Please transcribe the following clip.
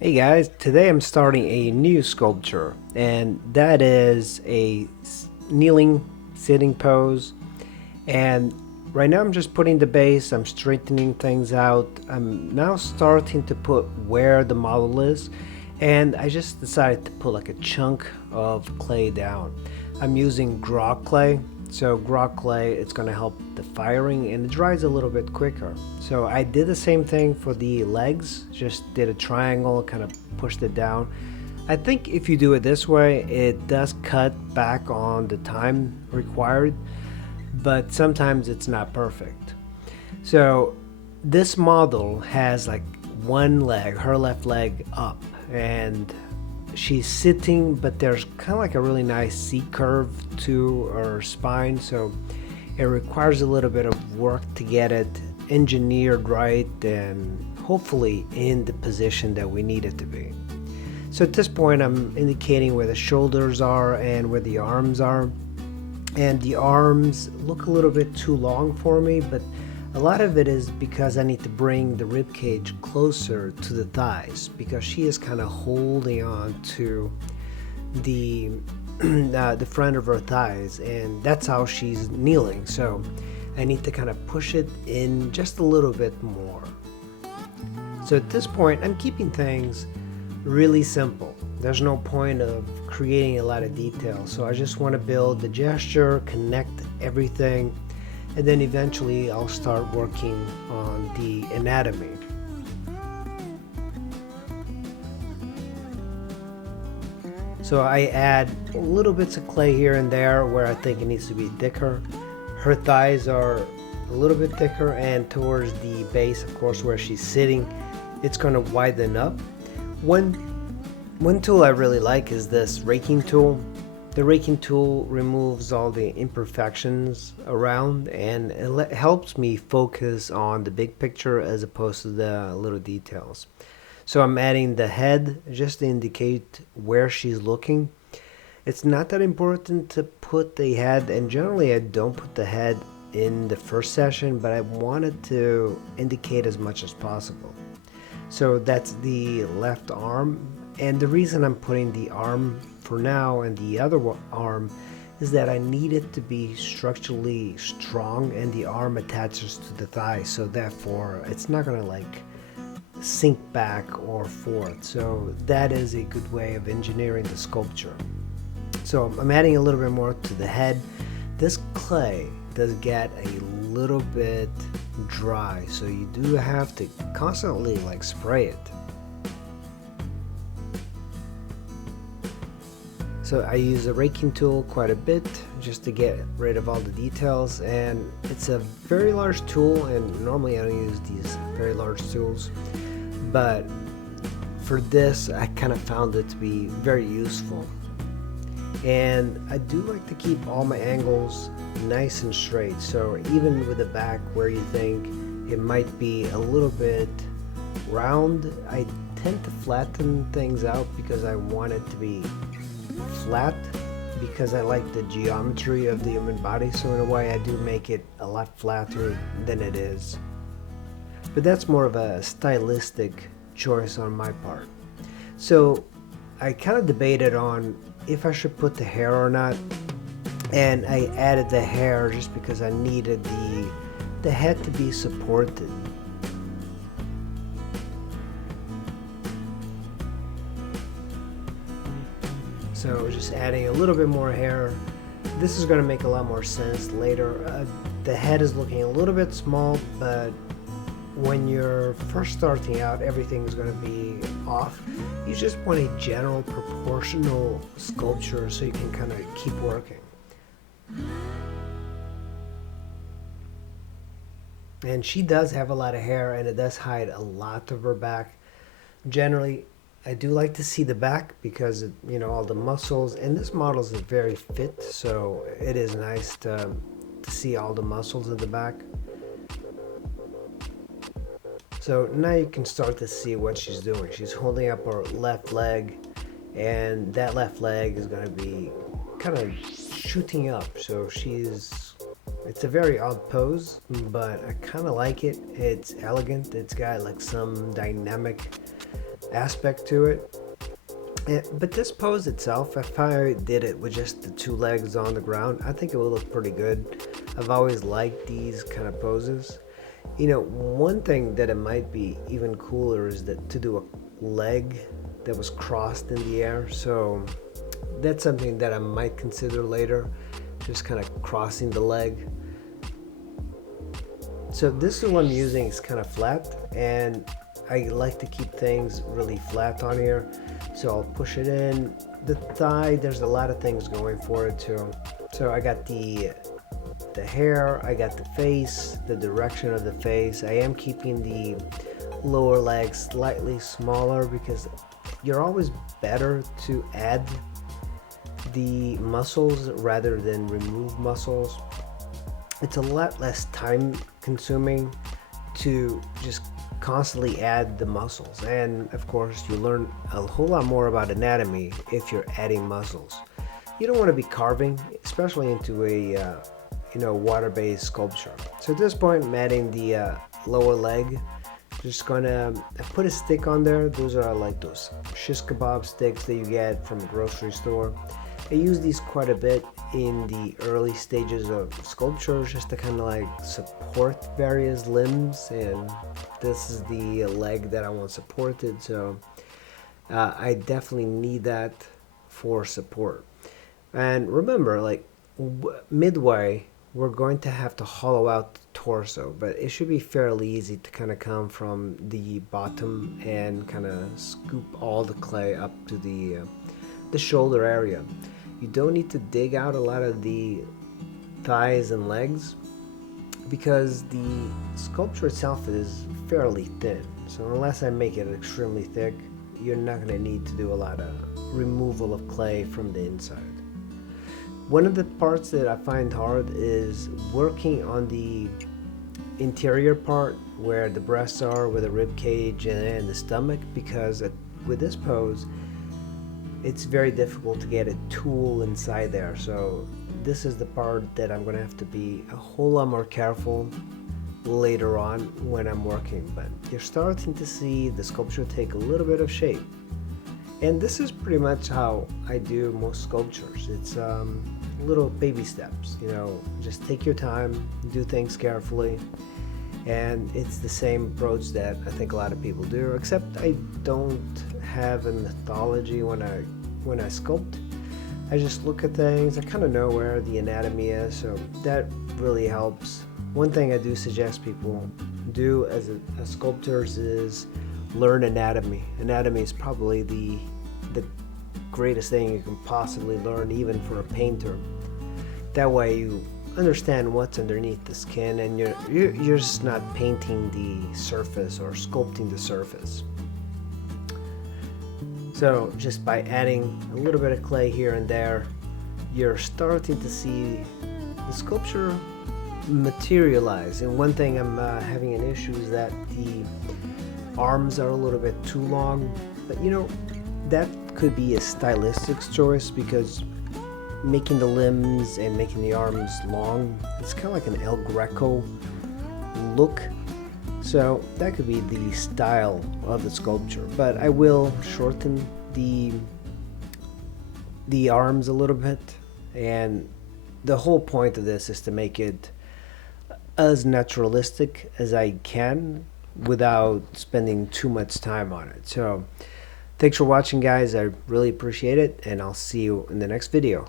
Hey guys, today I'm starting a new sculpture, and that is a kneeling sitting pose. And right now I'm just putting the base, I'm straightening things out. I'm now starting to put where the model is, and I just decided to put like a chunk of clay down. I'm using grog clay, so grog clay it's going to help the firing and it dries a little bit quicker. So I did the same thing for the legs, just did a triangle, kind of pushed it down. I think if you do it this way, it does cut back on the time required, but sometimes it's not perfect. So this model has like one leg, her left leg up, and she's sitting, but there's kind of like a really nice C curve to her spine. So it requires a little bit of work to get it engineered right and hopefully in the position that we need it to be. So at this point, I'm indicating where the shoulders are and where the arms are. And the arms look a little bit too long for me, but a lot of it is because I need to bring the rib cage closer to the thighs because she is kind of holding on to the the front of her thighs, and that's how she's kneeling. So I need to kind of push it in just a little bit more. So at this point, I'm keeping things really simple. There's no point of creating a lot of detail. So I just want to build the gesture, connect everything, and then eventually I'll start working on the anatomy. So I add little bits of clay here and there where I think it needs to be thicker. Her thighs are a little bit thicker, and towards the base, of course, where she's sitting, it's going to widen up. One tool I really like is this raking tool. The raking tool removes all the imperfections around, and it helps me focus on the big picture as opposed to the little details. So I'm adding the head just to indicate where she's looking. It's not that important to put the head, and generally I don't put the head in the first session, but I wanted to indicate as much as possible. So that's the left arm, and the reason I'm putting the arm for now and the other arm is that I need it to be structurally strong, and the arm attaches to the thigh, so therefore it's not gonna like sink back or forth. So that is a good way of engineering the sculpture. So I'm adding a little bit more to the head. This clay does get a little bit dry, so you do have to constantly like spray it. So I use a raking tool quite a bit just to get rid of all the details, and it's a very large tool, and normally I don't use these very large tools, but for this I kind of found it to be very useful. And I do like to keep all my angles nice and straight, so even with the back where you think it might be a little bit round, I tend to flatten things out because I want it to be flat, because I like the geometry of the human body. So in a way I do make it a lot flatter than it is, but that's more of a stylistic choice on my part. So I kind of debated on if I should put the hair or not, and I added the hair just because I needed the head to be supported. So just adding a little bit more hair. This is going to make a lot more sense later. The head is looking a little bit small, but when you're first starting out, everything is going to be off. You just want a general proportional sculpture so you can kind of keep working. And she does have a lot of hair, and it does hide a lot of her back. Generally, I do like to see the back because all the muscles, and this model is very fit, so it is nice to see all the muscles in the back. So now you can start to see what she's doing. She's holding up her left leg, and that left leg is going to be kind of shooting up. So it's a very odd pose, but I kind of like it. It's elegant. It's got like some dynamic aspect to it. But this pose itself, if I did it with just the two legs on the ground, I think it would look pretty good. I've always liked these kind of poses. You know, one thing that it might be even cooler is that to do a leg that was crossed in the air. So that's something that I might consider later, just kind of crossing the leg. So this is what I'm using. It's kind of flat, and I like to keep things really flat on here. So I'll push it in. The thigh, there's a lot of things going for it too. So I got the hair, I got the face, the direction of the face. I am keeping the lower leg slightly smaller because you're always better to add the muscles rather than remove muscles. It's a lot less time consuming to just constantly add the muscles, and of course you learn a whole lot more about anatomy if you're adding muscles. You don't want to be carving, especially into a water-based sculpture. So at this point I'm adding the lower leg. Just gonna put a stick on there. Those are like those shish kebab sticks that you get from a grocery store. I use these quite a bit in the early stages of sculptures just to kind of like support various limbs, and this is the leg that I want supported, so I definitely need that for support. And remember, like midway we're going to have to hollow out the torso, but it should be fairly easy to kind of come from the bottom and kind of scoop all the clay up to the shoulder area. You don't need to dig out a lot of the thighs and legs because the sculpture itself is fairly thin. So unless I make it extremely thick, you're not going to need to do a lot of removal of clay from the inside. One of the parts that I find hard is working on the interior part where the breasts are, where the rib cage and the stomach, because with this pose it's very difficult to get a tool inside there. So this is the part that I'm gonna have to be a whole lot more careful later on when I'm working. But you're starting to see the sculpture take a little bit of shape, and this is pretty much how I do most sculptures. It's little baby steps, you know, just take your time, do things carefully, and it's the same approach that I think a lot of people do, except I don't have a methodology when I sculpt. I just look at things, I kind of know where the anatomy is, so that really helps. One thing I do suggest people do as a sculptors is learn anatomy. Anatomy is probably the greatest thing you can possibly learn, even for a painter. That way you understand what's underneath the skin, and you're just not painting the surface or sculpting the surface. So just by adding a little bit of clay here and there, you're starting to see the sculpture materialize. And one thing I'm having an issue is that the arms are a little bit too long, but you know, that could be a stylistic choice because making the limbs and making the arms long, it's kind of like an El Greco look. So that could be the style of the sculpture, but I will shorten the arms a little bit, and the whole point of this is to make it as naturalistic as I can without spending too much time on it. So thanks for watching, guys. I really appreciate it, and I'll see you in the next video.